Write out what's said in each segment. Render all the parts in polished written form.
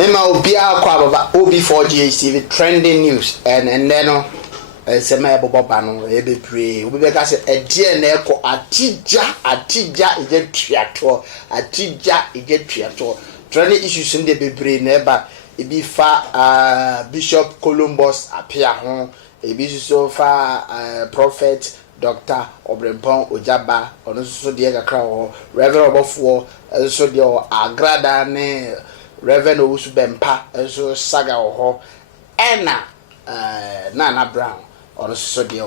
Mema Obia Akwa Obofour TV trending news and then sema boba no e be pray obi be ka se e die na eko atija ije triato trending issues in the bebre na eba e bi fa Bishop Colobus apia ho e bi so fa prophet Dr. Ogyaba ono so de kakra ho Reverend Obofour so de agrada ne Reverend Owusu Bempa so saga ho ena Nana Brown or so dear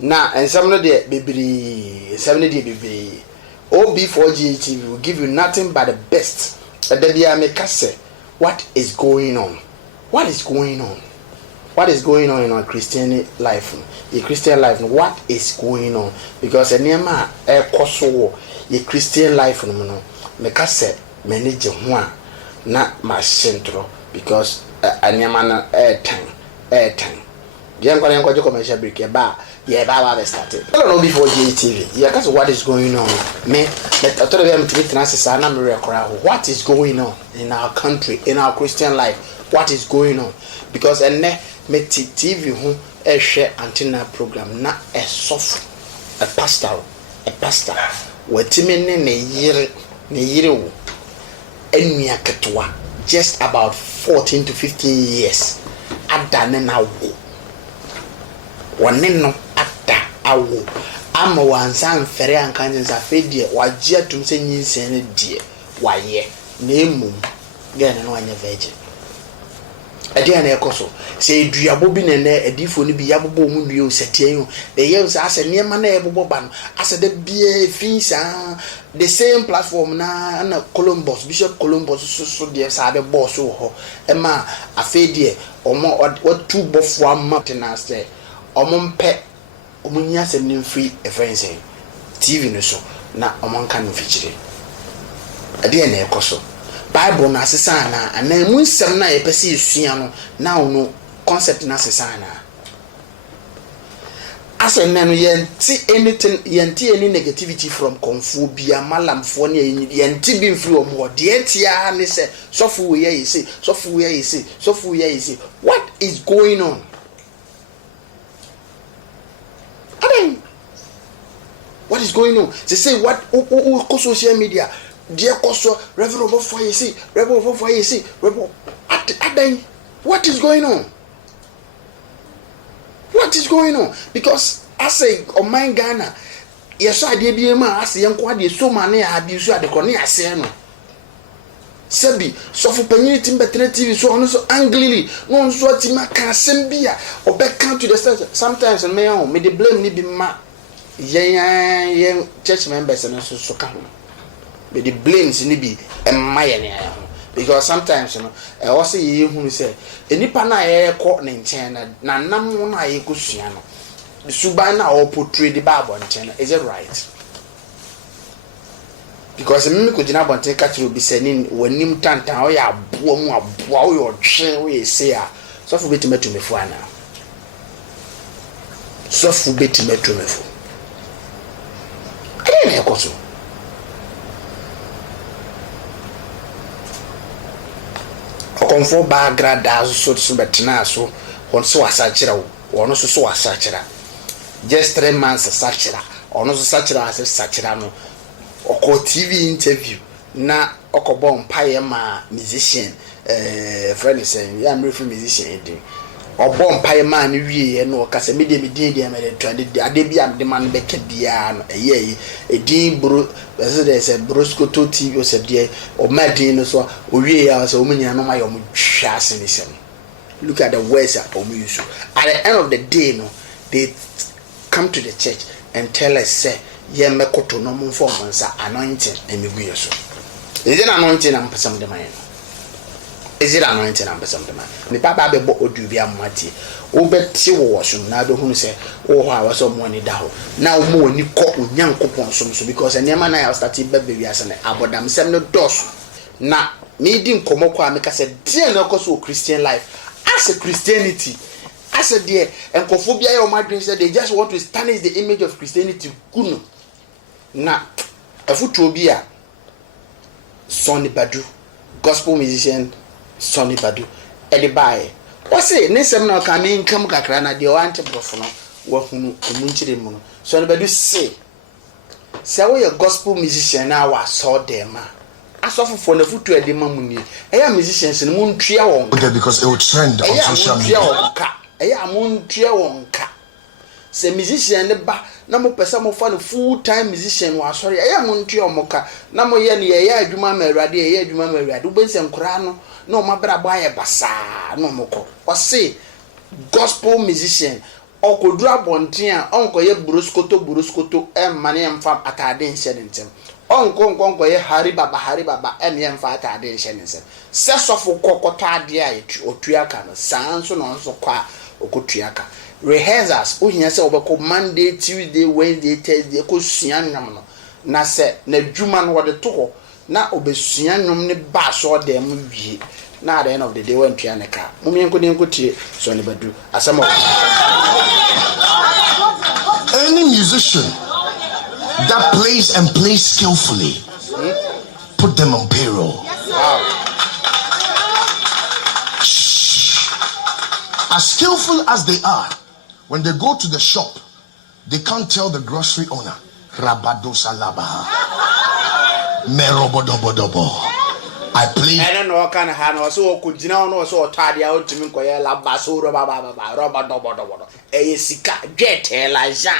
na and some of the baby 70 baby Obofour TV will give you nothing but the best. And then they make us say what is going on in our Christian life, your Christian life, what is going on, because any man koso your Christian life no make us say manage one na machine because any man airtime Janko commercial break ba started. I don't know before TV. Yeah, that's what is going on. What is going on in our country, in our Christian life? What is going on? Because me TV who share antenna program na a soft a pastor. What ne yire just about 14 to 15 years. Adane na wo wonne no ada awo ama wansan fere ankan nsa fedie wagye atum se nyinsen ne die waye na emum gane no anya virgin ade na ekoso se eduabo bi ne edifo ni bi yabobo mu nue osetie yo de ye nsa ase niema na ebobo ba no ase de bie finsa the same platform na Colobus Bishop Colobus so de sa be boss ho ema afedie omo watu bofo amate say omompe omunya se nim free friends TV no so na omonka no fichire ade na ekoso Bible na asesa na anamu nsem na yepese esua no na ono concept na asesa na ase nanu yenti anything yenti any negativity from konfobia malamfo ne yenti bi mfiri omo de etia ne se sofu ye yisi what is going on? What is going on? They say what social media dear koso Reverend Obofour yisi what is going on? Because I say on my Ghana yes I dey be ma as yenko ade so ma na abuse ade ko na ase no sebi so for penity better TV so on so angrily no so atima ka sembia obeka to the sometimes me the blame ni be ma yen church members and so ka but the blames ni be emma because sometimes you know also ye hu say enipa na ye ko ne nchen na nam na ye kosua no the suban na o portray the Bible nchen is it right? Because me ko jina bonten ka tiro bi sanin wanim tantan o ya aboa mu aboa o yo twe o ye say a so fu betimetu mefu ana so fu betimetu mefu ade na ekoso okonfo ba grada so betena so won so asachira won so asachira just 3 months asachira ono so asachira asachira no oko TV interview na okobo mpaye ma musician friend say ya mrefu musician din obo mpaye ma ni wie no kase me me trend ade bi am de man be ka bia no eye edin bro say broscoto TV o se de o ma din no so o wie ya so o munya no ma yo mu hwase ni sem. Look at the words that o use. At the end of the day no they come to the church and tell us say ye mekoto no mo form nsa anointing emiguye so. Is it anointing am person de man? Is it anointing am person de man? Ni papa be bo odu bi amati. Wo beti wo so na be hunu say wo ho a wo so mo ni da ho. Na wo mo ni ko onyankopon so because enema na ya start be wi ase na abodam sem no dos. Na me di nkomo kwa me ka say dey na koso Christian life as a Christianity. As a dear and cophobia or madrin said they just want to tarnish the image of Christianity. Kuno. Na a futobia Sonny Badu, gospel musician, Sonny Badu edi bae wase ne sem na ka me nkam kakra na de o ante brofo no wa hunu omunchire mu no Sonny Badu say we a gospel musician na wa so dem a asofofo na futu edi mamuni eya musicians no muntria won because it will trend on social media eya muntria won ka se musician ne ba na mo pesa mo fa no full time musician wa sorry eya muntria omoka na mo ye ne eya adwuma ma awrade eya adwuma ma awrade wo bense nkora no na o mabra bo aye basa na omoko o say gospel musician okodura bonten a onkoye buruskoto mane emfa atade nhye ntem onko ye hari baba ene emfa atade nhye ntem se sofo kokoto ade a otuaka no sanso no nso kwa okotuaka rehearsals ohia se obeko Monday Tuesday Wednesday Thursday ko sua nwom no na se na dwuma no wode to ho na obesua nwom ne ba so dem wie na at the end of the day when Pianeka mumienko tie Sonny Badu asamo any musician that plays skillfully put them on payroll. Wow. As skillful as they are, when they go to the shop they can't tell the grocery owner Rabado Salabaha Merobodobodobo I play. I don't know what kind of hand or so could you know so tidy out to me la basura baba dobo a sika jet Elijah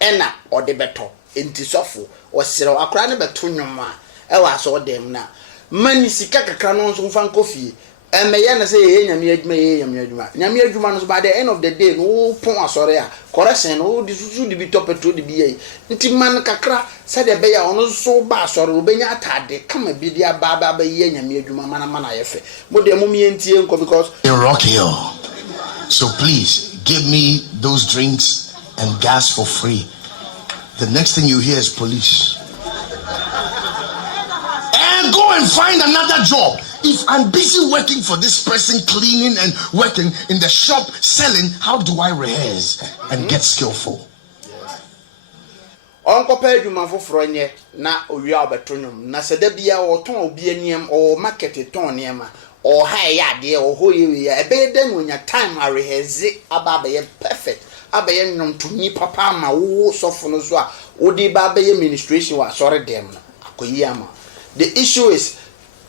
ena or the beto into sofu or zero a cranny betunuma ewa saw them na many sika canon so fan coffee and may say Yamia by the end of the day no pon sorry correction no this should be top to the BA nti man kakra said the bear on so ba sorry ubenya atade come be dia baba be Yamia Juma mana yefe but the mummy because in Rock Hill. So please give me those drinks and gas for free. The next thing you hear is police. And go and find another job. If I'm busy working for this person, cleaning and working in the shop, selling, how do I rehearse and get skillful? Uncle Pedro for nye na Ogyaba betonum na se da bia o ton obi aniem o market ton niema o high yade o hoye ya ebe den wonya time a rehearse aba be perfect aba ye nnum to ni papa ma wo sofo no so a wo di ba be administration wa sorry dem na akoyi ama. The issue is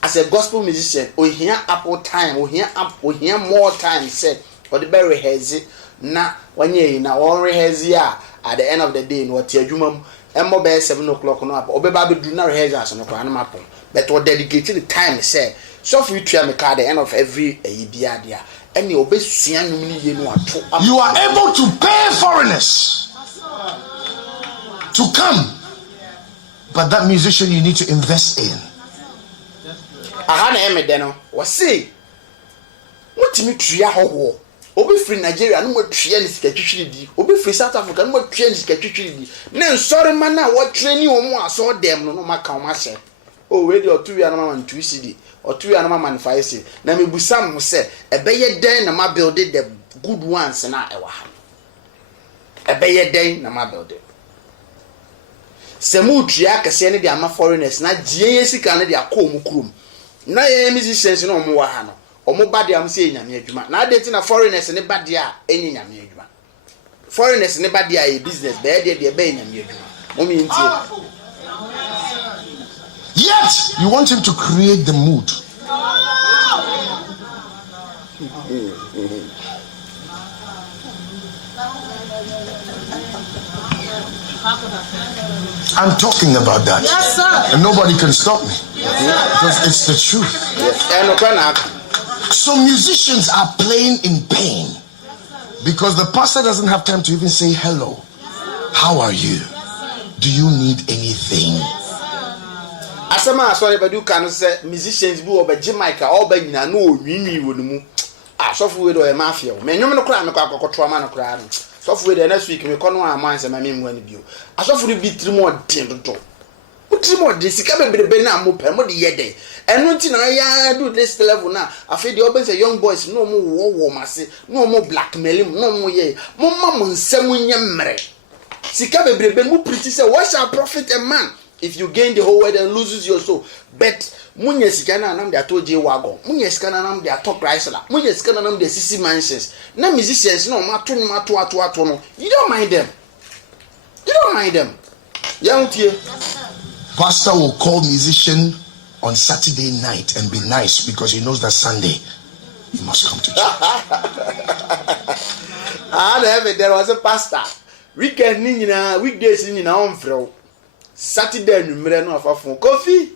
as a gospel musician o hia apple time o hia more time said or the be rehearse na wanye na won rehearse ya at the end of the day no ti adwuma emmo be 7 o'clock no up obeba be do na rehearsals no kwa na mapon but we dedicate the time say so for you to make at the end of every bia dia any obesua nwum ni ye no ato. You are able to pay foreigners to come, but that musician you need to invest in. Aha na emede no we say mutimi tua hoho obi free Nigeria no matua ni sika twitwiri obi free South Africa no matua ni sika twitwiri na nsori man na wo training omo aso dem no maka o ma hye o we dey otu ya no ma 2 cd otu ya no ma 5 cd na mebusa mo se ebeye den na ma build the good ones na ewa ha ebeye den na ma build se mu tua kase ne dia ma foreigners na gie sika ne dia ko mu krom na ye musicians no mo wa ha no omo bade am se nyame adwuma na ade na foreigners ne bade a enye nyame adwuma foreigners ne bade a e business be de be nyame adwuma mo mi ntie. Yet you want him to create the mood. I'm talking about that. Yes, sir. And nobody can stop me. Because it's the truth. So musicians are playing in pain because the pastor doesn't have time to even say hello. How are you? Do you need anything? Asama sorry but you can say musicians bi oba Jamaica oba nyina no onwinwi wonumu asofu we do e mafia me nwom no kra me kwakoto ama no kra no sofu we the next week me kono amanse ma me mwani bio asofu no bitrimo odin dodo utrimo de sika bebrebe na mo pe mo de yede enu nti na ya do this level na afi de oben say young boys no mo wo mase no mo blackmail no mo ye mo ma mo nsem nyemre sika bebrebe mo pretty say what shall profit a man if you gain the whole world and loses your soul? But munye sika na nam de ato je wagon munye sika na nam de ato Chrysler munye sika na nam de sisi mansions na musicians no mato no you don't mind them Aunte. Pastor will call musician on Saturday night and be nice because he knows that Sunday he must come to church. There was a pastor weekend weekdays on Friday Saturday numere no afafo coffee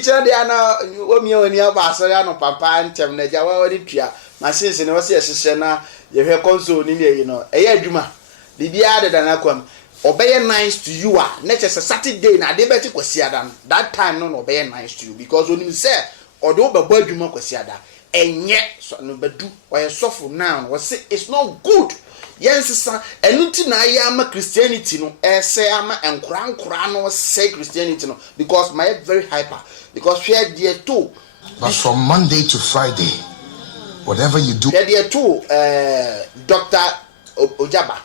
chade ana omi oni abaso ya no papa ntem na ja wa tua machines ne wose yesese na ye hwe console ni ne no eya adwuma bibia de na kwam obey nice to you na chese Saturday na de beti kwasiada that time no obey nice to you because onim say odo bebo adwuma kwasiada enye so no bedu oye sofo now wose it's not good. Yes, sir. Enuti na ama Christianity no. Say ama enkura no say Christianity no because my very hyper because share there too. But from Monday to Friday, whatever you do. Share there too. Dr. Ogyaba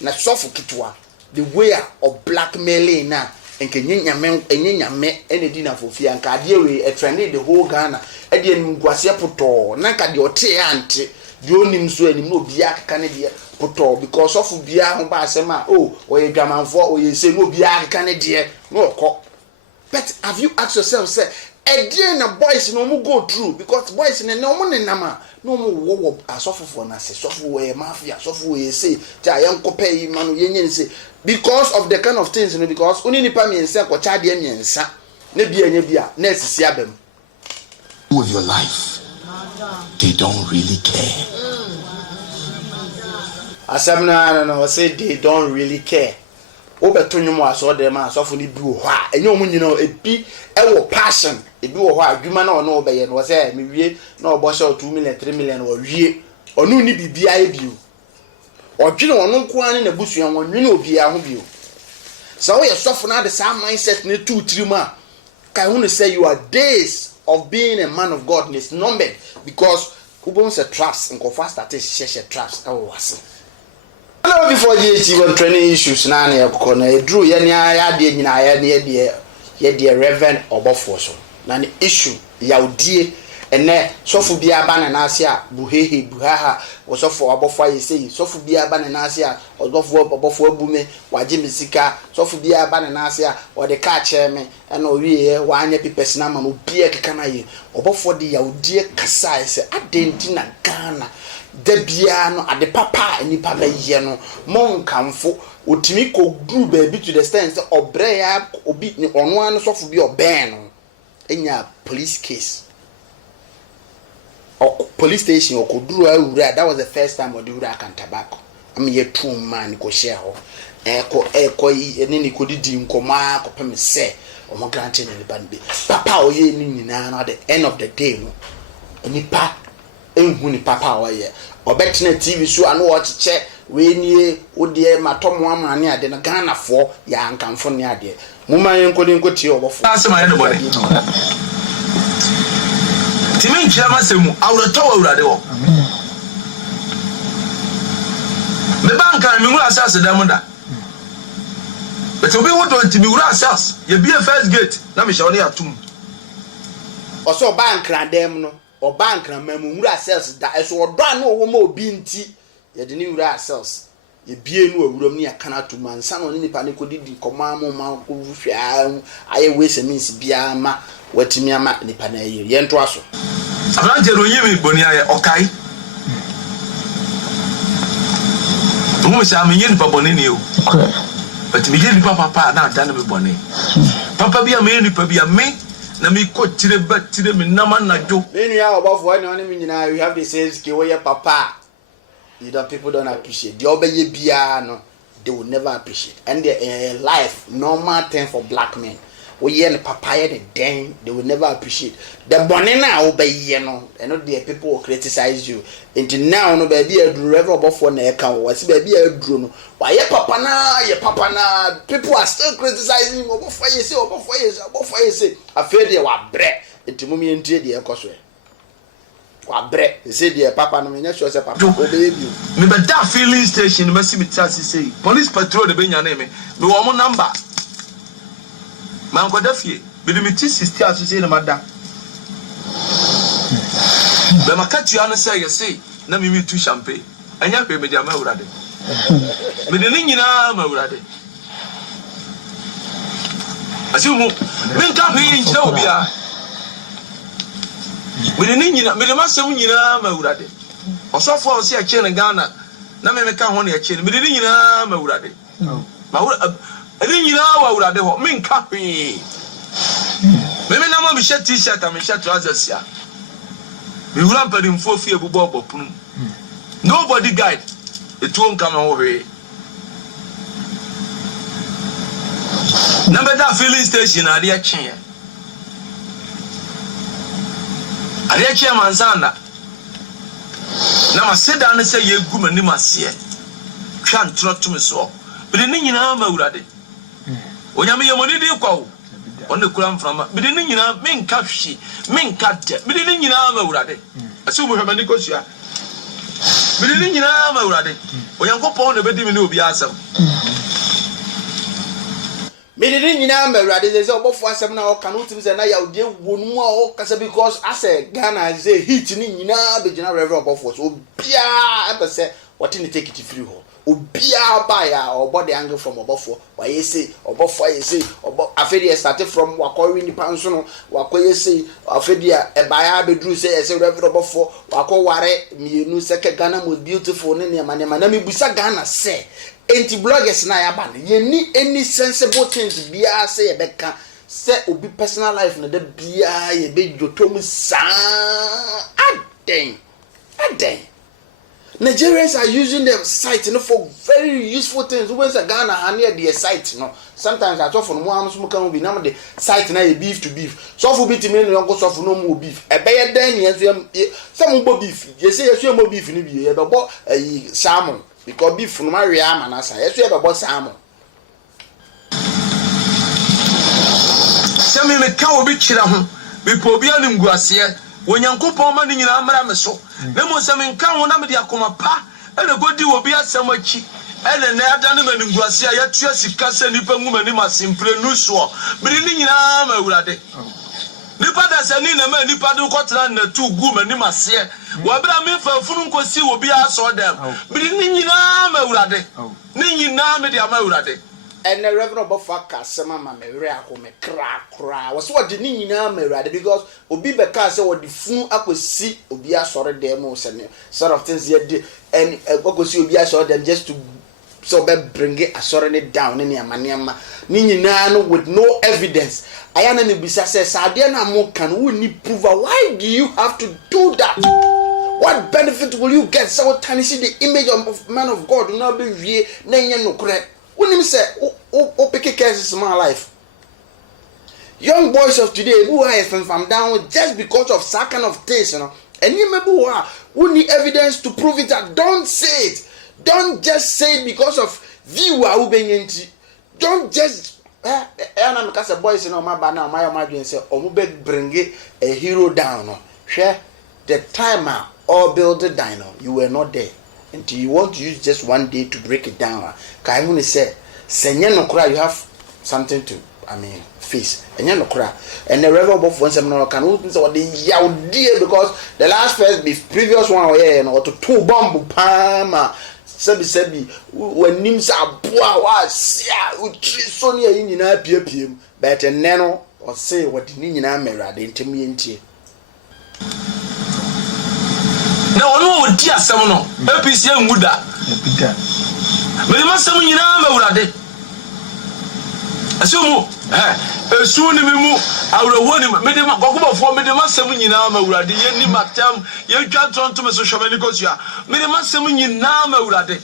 na sofu kitwa the way of blackmailing na enke nyame ene na fofia nka ade we a trend the whole Ghana ade ngwase poto na nka de ote Aunte the onim so anim no bia kaka ne de poto because of bia ho ba asema oye dwamanfo oye se no bia kaka ne de no okọ. But have you asked yourself say again na boys no mu go through because boys ne no mu ne nama no mu wo asofofo na se sofo we mafia sofo we say ja yenkopa yi manu yenye say because of the kind of things you know because oni nipa miensa ko cha de miensa na bia nya bia na asisi abam with your life. They don't really care. Asamna no say they don't really care. Obetonwum aso dem asofo ni bi wo ha enye omu nyina ebi ewo passion ebi wo ho adwuma na ono obeye no say me wie na obo sha 2 million 3 million wo wie onu ni bibia e bio odwene ono nko ane na busua wonwene obia ho bio so we sofo na the same mindset ne 2-3 ma kai hu say you are days of being a man of God is numbered because ubon se traps nko fast start share traps e wo wase. Hello, before you training issues na na yakọ na edru ye ni ade nyina ya na ye de Reverend Obofour so na the issue ya odie ene sofu bia ba na ase a buhaha wo sofu Obofour ye sei sofu bia ba na ase a Obofour abume waje misika sofu bia ba na ase a o de ka che me ena owie wa anya pipes na ma no bia keka na ye Obofour de ya odie kasa ese adenti na Ghana debia no ade papa ani papa ye no monkamfo otimi ko group baby to the stand say obre ya obi ni ono an sofu bi oben no enya police case or police station or koduru awura. That was the first time we do that kan tobacco am ye two man ko share ho ko ni ko didi nkoma ko pem se o mo grant ni ban be papa o ye ni nyina na the end of the day no nipa enhu ni papa wa ye obetena TV so anu wo cheche we nie odie matomo amane ade na Ghana fo ya nkamfo ne ade muma yenkodi nkoti Obofour asema ye no bone timi nchia masemu awrato awurade wo me banka mi wura asase dem da but obi wo don timi wura asase ye be first gate na me shawo ne atum oso banka dem no o bank na mamu wura sales da eso odo anu owo ma obi nti ye de ni wura sales ye bie nu awuram ni akana to mansa no nipa ne kodidi komamo ma ko hwaa aye we semins bia ma watimi ama nipa na ye nto aso Aunte ro yimi boni aye okai mu sha me yin pa boni ni o but me yin papa na dan me boni papa bia me yin pa bia me na me ko tire batire me na manajo me nu ya Obofour na me nyina you have the sense ke we papa you don't people don't appreciate the obeye bia no they will never appreciate and the life normal thing for black men we hear the papaya the den they will never appreciate the bonena obeye no and the people will criticize you until now no baby Reverend Obofour na e kan wo se baby aduro no why papa na people are still criticizing Obofour you say after they wa bre etimumi entie de ekoso wa bre say the papa no me sure say papa obeye bi me be that filling station me see me taxi say police patrol de be nya na me wo mo number man ko da fie Bidi mi ti 60 aso say na mada. Be makati ya no say yesi na mi tu champagne. Anya hwe me dia ma wurade. Me de ni nyina ma wurade. Asimu me nka hwe nkyira obi a. Me de ni nyina me de masem nyina ma wurade. Osofo o se a kire Ghana na me ka ho na ya kire me de ni nyina ma wurade. Ma wurade ni nyina wa wurade ho me nka hwe. Me na ma me shirt t-shirt and me shirt trousers ya. Me wura mpadi mfo fie bubo obopunu. Nobody guide. It won't come away. Number that filling station at the chain. At the chain manzana. Now I sit down and say you good and you must see it. Can't trot to me so. But in the arm already. When you mean money do go on the ground from but in the main capshi, main cat, but in the arm already. Assume we have a negotiation. Bidi nyina ma urade Onyankopon na bedi me no obi asem Bidi nyina ma urade say Obofour asem na o kan utim say na ya ode wonu a o kasa because ase Ghana say hit ni nyina be gina Reverend Obofour so bia e be say what in take it free ho obia ba ya o body angle from Obofour why you say Obofour you say afedi started from wakori ni panso no wakoye say afedi e ba ya be dru say Reverend Obofour wako ware mienu seke Ghana most beautiful ne na me busa Ghana say enti bloggers na ya ba ye ni any sensible things bia say e beka say obi personal life na da bia ye be jotom sa aden Nigerians are using their site for very useful things. When say Ghana and near their site, sometimes I talk from one can be now the site na beef to beef. So for beef me no go so for no more beef. E be ye den ye some go beef. You say you more beef ni be ye be salmon because beef no ma ria ma na sa. You say be salmon. Say me ka obi kira ho. Be po bia nim guase. Onyankopon ma ni nyina amara me so na mo se me nka ho na me de akoma pa e na godi obi asem achi e na ada ne maniguase a yatua sika se nipa nguma ni masimpre nu so me ni nyina ma wurade nipa da se ni na ma nipa de kotena na tu gu ma ni mase wo bra me fa funu nkosi obi aso dem me ni nyina ma wurade ni nyina me de ama wurade and the Reverend Obofour kasema ma me ako me kra was what the nyina ma wurade because obi be ka say what the fun akosi obi asore dem o se sort of things here and akosi obi asore dem just to so be bring it asore ne down ne amaniama ni nyina no with no evidence ayana ne bisa say sade na mo kan we ni prove why do you have to do that? What benefit will you get? So can see the image of man of God no be wie na nya no kure. When him say, oh, pick cases in my life. Young boys of today who are from down just because of that kind of taste, and you maybe who need evidence to prove it. That don't say it. Don't just say it because of viewer who being don't just. And I'm because boys, my banner, my dream say, bring it a hero down. Share the timer or build the dino. You were not there. Until you want to use just one day to break it down. Can I say, Senya no kura, you have something to, face. Enya no kura. And the Reverend Obofour seminar can open so the yaudie because the last previous one or to two bomb pama. Sebi when nims abua wa sia utri sonia nyina piepiem but neno or say what the nyina mera de ntemi entie. Na ono odi asem no APC enguda me ma asem nyina ma wurade asemu esu ni memu awrewo ni me de Obofour me de ma asem nyina ma wurade ye ni matam ye twa tonto me so hweme ni kosua me de ma asem nyina ma wurade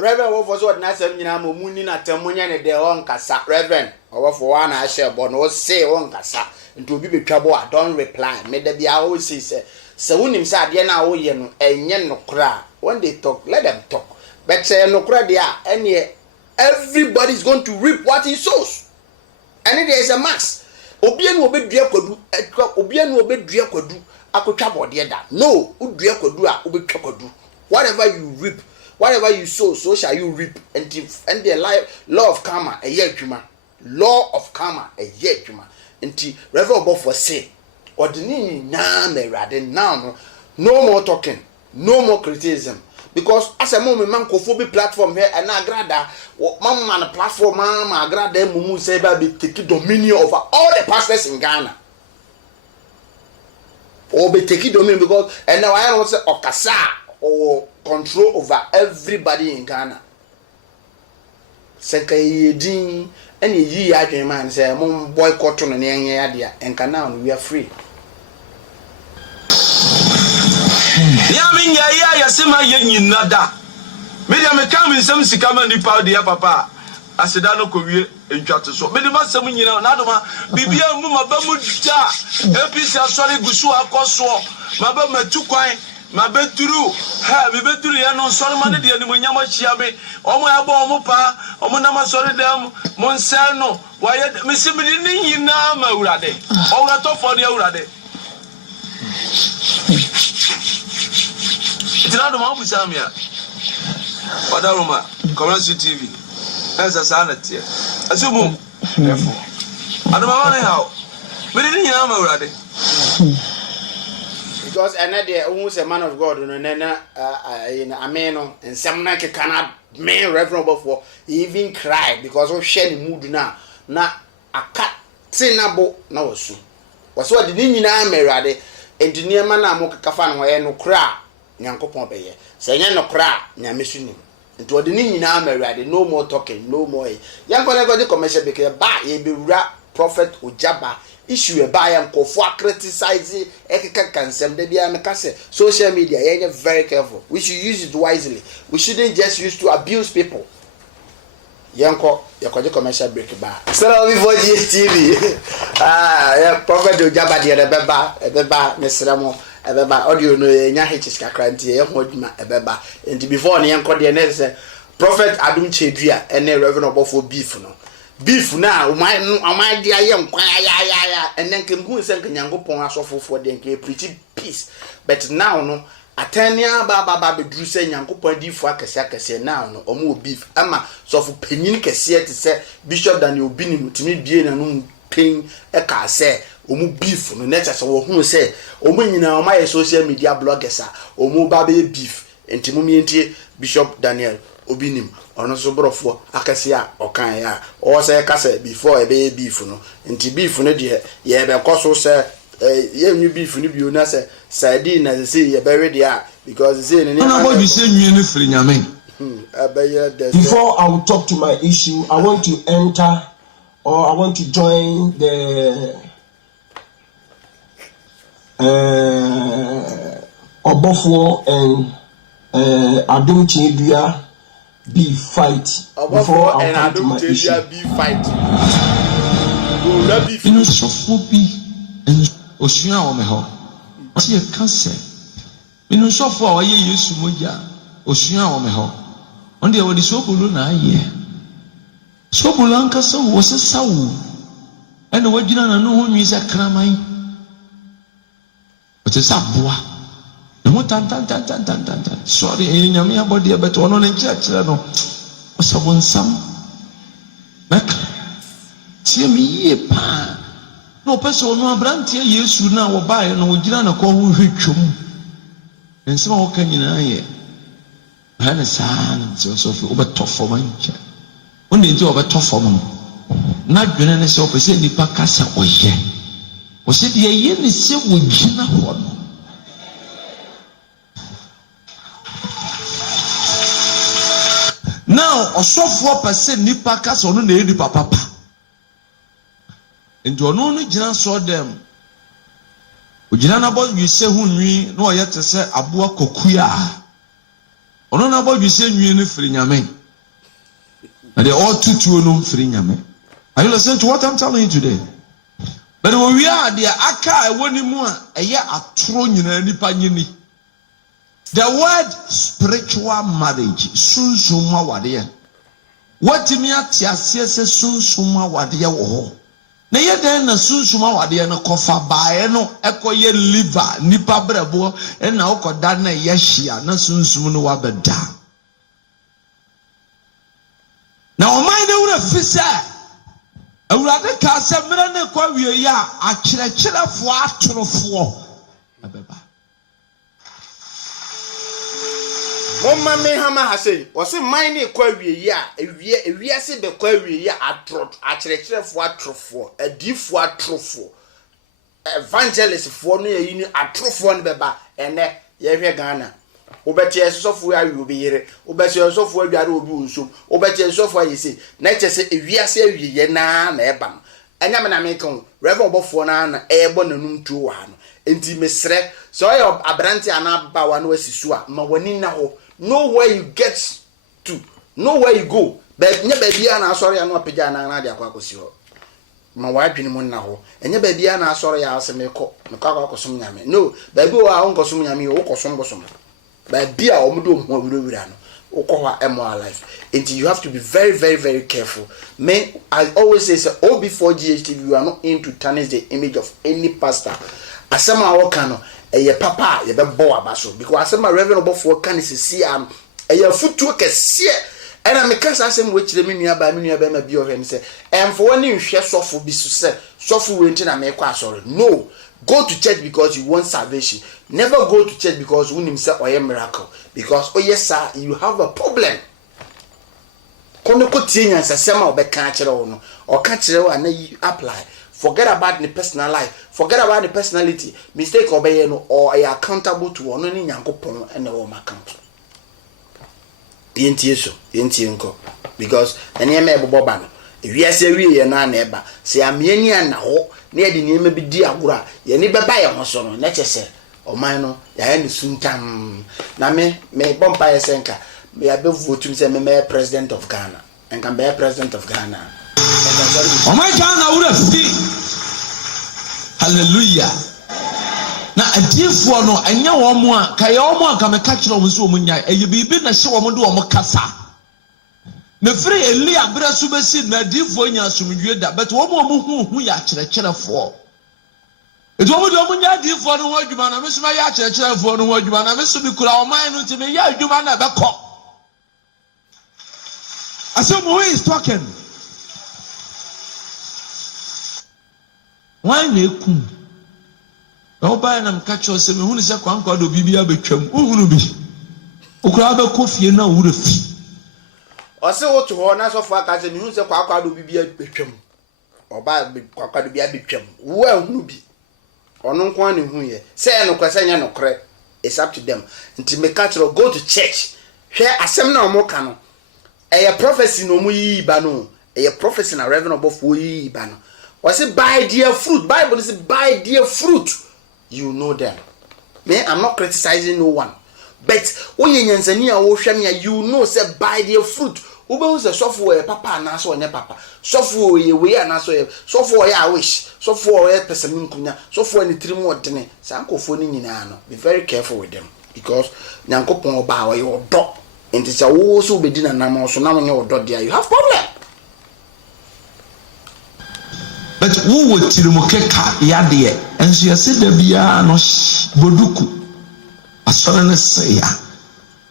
Reverend Obofour so na asem nyina ma muni na tamunya ne de on kasa Reverend Obofour na ahye bo no say on kasa nti obi betwa bo a don't reply me de bia always say so unim say ade na wo ye no enye no kra when they talk let them talk but say no kra dia ene everybody is going to reap what he sows and there is a max obi enu obedua kwadu obi enu obedua kwadu akotwa bode da no udua kwadu a obetwa kwadu whatever you reap whatever you sow so shall you reap and the law of karma eye adwuma law of karma a ye adwuma nti Reverend Obofour say ordinary na merade now no more talking, no more criticism. Because as a moment man kofobi platform here and agrada man platform man agrada mumu say be take dominion over all the pastors in Ghana. Or be take dominion because and now I want to say okasa or control over everybody in Ghana. Senka yedin and ye adwen man say mum boycott on any idea and now we are free. Yamin ya sema yen nada. Media me come in some sikama ni pa dia papa. Aseda no kowie entwate so. Me de ma sem nyina na do ma bibia mu ma ba mu da. APC asori gusu akoso. Ma ba matu kwan. Ma be turu. Ha me be turu ya no sori ma ne de ni mo nyama chia me. Omo ya bo omo pa. Omo na ma sori dem. Mo nsel no. Wa ye me se me ni nyina ma urade. Owra to for ne urade. It's not the one who saw me. But I remember, Commercial TV. As a sanity. As you move, therefore. I don't know how. But didn't you know already? Because another almost a man of God, in a man, and some like cannot man Reverend Obofour even cry because of sharing mood now. Now, a cat, sinable, no, so. Was what the Nina Merade, and the near man, I'm Kafan, where no cry. Nyankopon beye say nya no kra nya mesuni nti odi ni nyina amawade no more talking no more yanko na go the commercial be ba ye be wura prophet Ogyaba issue e ba yankofo criticize ekeka kansem de bia meka say social media ye very careful, we should use it wisely, we shouldn't just use to abuse people. Yanko yakoje commercial break ba sala before TV yeah prophet Ogyaba de beba mesramo ebeba audio no nya hitches kakra nti ye ho adwuma ebeba nti before ne yanko de ne say prophet Adom chedua ene Reverend Obofour beef na o my dia ye nkwa ya enen kem hu se nyankopon asofofo de nke preach peace, but now no atania ba bedru se nyankopon difo akese now no omo beef ama sofu panyin kese te se Bishop Daniel Obini mutimi bie na no pen e ka se omu beef no nature so wo hu se omu nyina o my social media bloggers a omu ba be beef enti mu mientie Bishop Daniel Obini ono so brofo akase a okan ya o se ka se before e be beef no enti beef no de ye be koso se ye nyu beef no bi ona se sardine na se ye be ready a because say ne na boy say nyu ne firi nyame. Before I will talk to my issue, I want to enter or I want to join the Obofour and Adom Chedua beef fight. Obofour and Adom Chedua beef fight. You know, so be and Oshia Omeho. What's your cancer? You know, so far, you use Moya, Oshia Omeho. On the other, so Buluna, yeah. So Bulanka was a soul. And the way you don't know who is a cramine. But it's a boy. No, tan. Sorry, in your mere body, but one in church, no. Someone some. Mac. See me, ye pa. No person, no brantia, you should now buy, no, you don't call who hit you. And some can in a year. I had a son, so over tough for my chair. Only into over tough for me. Not been any so percent the Pacasa or ye. Was it the yen is so with Gina one? Now, or so 4% Nipacas or no lady papa. And you only Gina saw them. Ujina about you say who knew no yet to say Abua Kokuya. Or no about you say you free Yamen. And they all two no free Yamen. Are you listening to what I'm telling you today? But when we are the Aka, one more a year at throne in any panini. The word spiritual marriage, soon suma wadia. What me at Yasia soon suma wadia wo. Na ye den na sunsuma wade no kofa bae no ekoye liver nipa brebo e na okoda na ye hia na sunsum no wabeda na o man de wura fisa Awurade ka sɛ mmere ne kwa wie ya akyerɛkyerɛfoɔ atorofoɔ abeba. Mama me hama ha say, was mine ne kwa wie ya, ewiase be kwa wie ya atrot, akyerɛkyerɛfoɔ atorofoɔ, adifoɔ atorofoɔ, evangelist foɔ no yɛ yini atorofoɔ no beba, ene yɛhwɛ Ghana. Obeti esofo awi obi yere, obeti esofo adware obi unsom, obeti esofo ayese, na kyese ewiase awie ye na eba no. Enya me na me kan, Reverend Obofour na ebo nanum tuo wa no. Enti mesrɛ, so your abrante anaba wa no asisu a, ma wani na ho. Know where you get to, know where you go. But nya baby na asɔre ya no apagya na de akwa akosi ho. Ma wa adwene mu na ho. Enya baby na asɔre ya ase me kɔ akosom nyame. No, baby wa onkosom nyame wo kosom bosom. But be a omudo mo wirowira no ukwa emo life. And you have to be very, very, very careful. Men, I always say, all before GHTV, you are not in to tarnish the image of any pastor. Asema wakano, ye papa, ye be boa baso. Because asema Reverend Obofour can see ye foot work see. And I make us ask him which the minia by be of him say, and for one you share soft be so soft winter and make sorry. No. Go to church because you want salvation. Never go to church because you himself or a miracle. Because, oh yes, sir, you have a problem. Kono continue and say, or catch and you apply. Forget about the personal life. Forget about the personality. Mistake obey or are accountable to one only yankopon and the home account. Because any bobano. If you say we are na neighbor, say I'm yeni and ho. Near the name be dear agura, ye never buy a hoson, nature say, or mine, ya end soon time. Na me bumpire senka, me I be voting say me president of Ghana, and can be a president of Ghana. Oh my Ghana would have seen. Hallelujah. Now a dear for no, and no more, Kayomo come a catch on with Sumunya, and you be been a show on do a mocassa. Me free Elia Brasubesi na divonya sumuyeda but wo mo hu ya kyerɛkyerɛ fo eto mo do mo nya difo no ho adwuma na me so ya kyerɛkyerɛ fo no ho adwuma na me so bi kura o man no ntime ya adwuma na bɛkɔ asem who is talking why na ekum o ba na mka kyerɛ sɛ me hu ne sɛ kwankwa do bibia betwam uhunu bi okura bɛkɔ fie na wura fi Ose wo to ho na so fo aka se mi hu se kwakwa do bibia betwam oba kwakwa do bibia betwam wo ahunu bi ono nko an hu ye se no kwase nya no kre it's up to them nti me catch go to church hwe asem na omo ka no eye prophecy no mu yi ba no eye prophecy na Reverend Obofour yi ba no wase buy their fruit Bible say buy their fruit you know them. Me I'm not criticizing no one but when you nyansani a wo hwe me you know say buy their fruit. Ube say software papa na so onye papa software ye we na so software ya wish software ya person nkunya software ni tiri mu odene sankofo ni nyina no be very careful with them because nyankopon oba wa ye odo enti say wo so be di na nam so na monye odo dia you have problem but who would tiri mu keka ya de enso ya se da bia no boduku asore ne se ya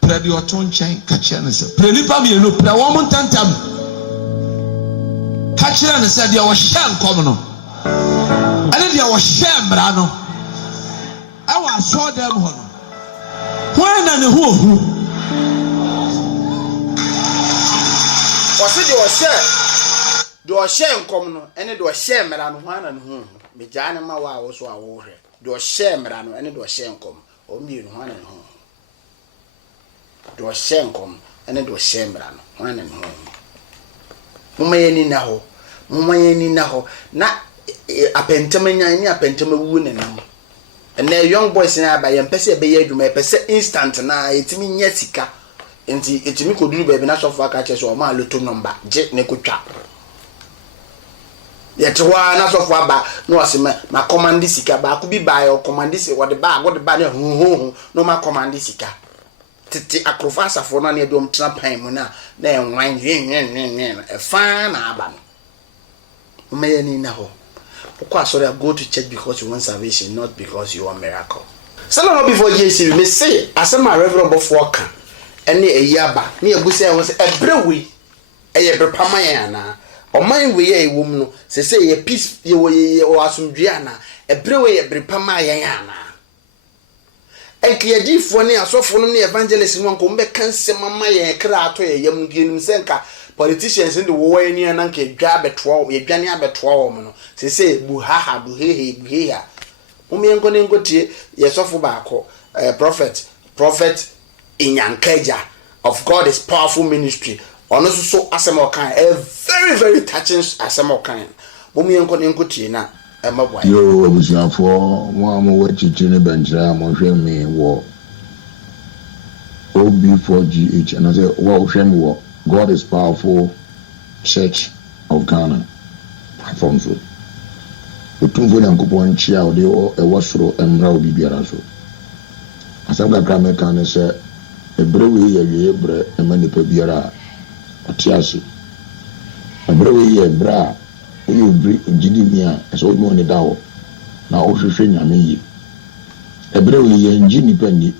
Predi otonchen kachene se prenipa mi eno pre wo montantam kachene se dia wo hye nkom no ane dia wo hye mra no awa so dem ho no when na ne ho hu o se dia wo hye nkom no ene dia wo hye mra no ho na ne ho me jane ma wa wo so awo hwe dia wo hye mra no ene dia wo hye nkom o mi no ho na ne ho do shenkom ene do shembra no wana no mumayeni na ho na apentemanya ni apentema wu ne nam ene young boys na ba ye mpese be ye adwuma epese instant na etimi nya sika enti etimi koduru ba bi na sofa ka che so o ma loto number je ne kotwa yetwa na sofa ba no asema ma command sika ba ko bi ba yo command se wo de ba ne hu no ma command sika titi akrofasa for na ne dom tena pan mu na enwan e fa na aba no umayeni na ho ukwa sorry go to church because you want salvation not because you want miracle salon before Jesus me say asema Reverend Obofour ene eyaba ne egusa e won say ebrewi eye brepama ya na Oman we ye wom no say ye peace ye asomdwe ana ebre we ye brepama yen ana enkiyadifo ne asofo no ne evangelist no nko mbe kanse mama yen kra ato ye yam dienim senka politicians in the war ni na nka dwa betwa ye dwane abetwa wo no say buhaha buheha umienko ne ngotie ye sofo baako prophet Inyankeja of God is powerful ministry. Ono so asemokan a very very touching asemokan. Umienko ne ngotie na emabwa. Yo abusuafo mo am wo chichi ne benchra mo hwe me wo Obofour and I say wo hwe me wo God is powerful Church of Ghana. From so otumfo nyankopon chia ode ewo soro emra obi biara so asam kakra me kan se ebre we ye ebre emanipa biara otiase ebre we ye bra oyo bri gidi mia so mo ne dawo na ohwehwe nyame yi ebre we ye ngini pani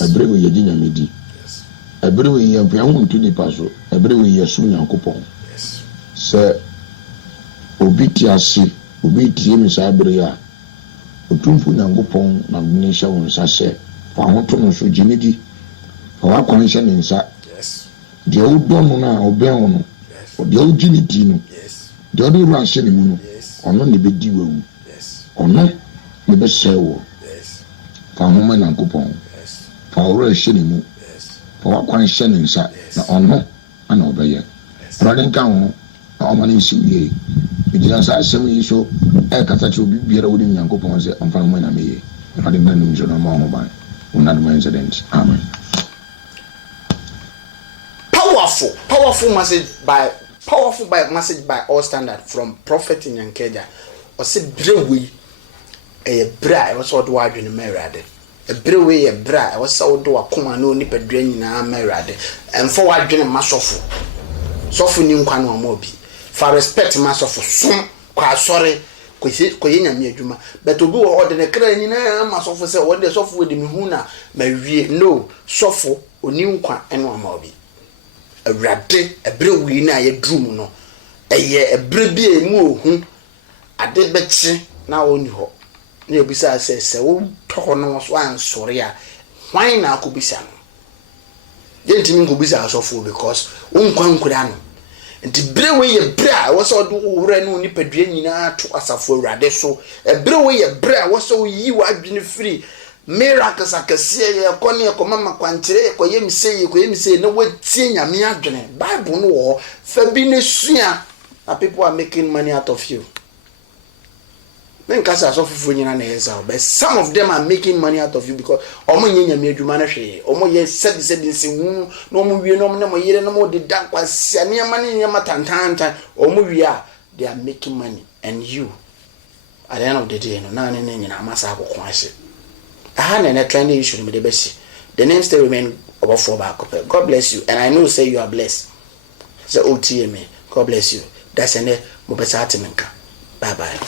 ebre we ye nyame di ebre we ye mfa hu ntu nipa so ebre we ye sum nyankopon se obi tiase obi tie mi sabere ya otumfu nyankopon na ne hye won sa hye fa hoto no so ginidi fa wa kwan hye ne nsa de o do no na oben no de o ginidi no de o do ru ahye ne mu no ono ne be di wawu ono ne be hye wo fa ho ma nyankopon fa o ru hye ne mu fa wa kwan hye ne nsa na ono ana obeye praden kan ho amani siwe bijira sa asem yi so e kata che obi biara wodi nyankopon se amfa mo na meye ade na num jona ma ho ban una no incident amen. Powerful message by all standard from prophet Nyankeja o se brewe e bra e wo so do adwene merade e brewe e bra e wo so do akoma na oni padua nyina merade emfo wadwene masofo sofo ni nkwa no ma obi for respect masofo som kwa sorry koye nyame adwuma but obi wo ode ne kra nyina masofo se wode sofo de mehu na mawie no sofo oni nkwa eno ama obi awrade ebre wi na ye drum no eye ebre bi emu ohu ade bechi na oni ho na ebisa se wo to no so ansore a hwan na akobisa no yentimi nkobisa sofo because unkwa nkura no nti brewe ye bra wo so do wura no ni padua nyina to asafo awrade so brewe ye bra wo so yi wa adwene free miracles akase ye kone ye komama kwankyere ko ye miseye na watie nyame adwene bible no wo fa bi ne sua na people are making money out of you then kasa so fufu nyina na yesa but some of them are making money out of you because omo nyame adwuma na hwe omo ye sabi nsihu no omo wie no mo yere no mo de dan kwase ne nyama tantanta omo wie a they are making money and you at the end of the day no na ne nyina amasa akoko ahye aha na training issue me de besi the name still remain Obofour back. God bless you and I know say you are blessed so OTM God bless you that's ene mo besa atimenka bye bye.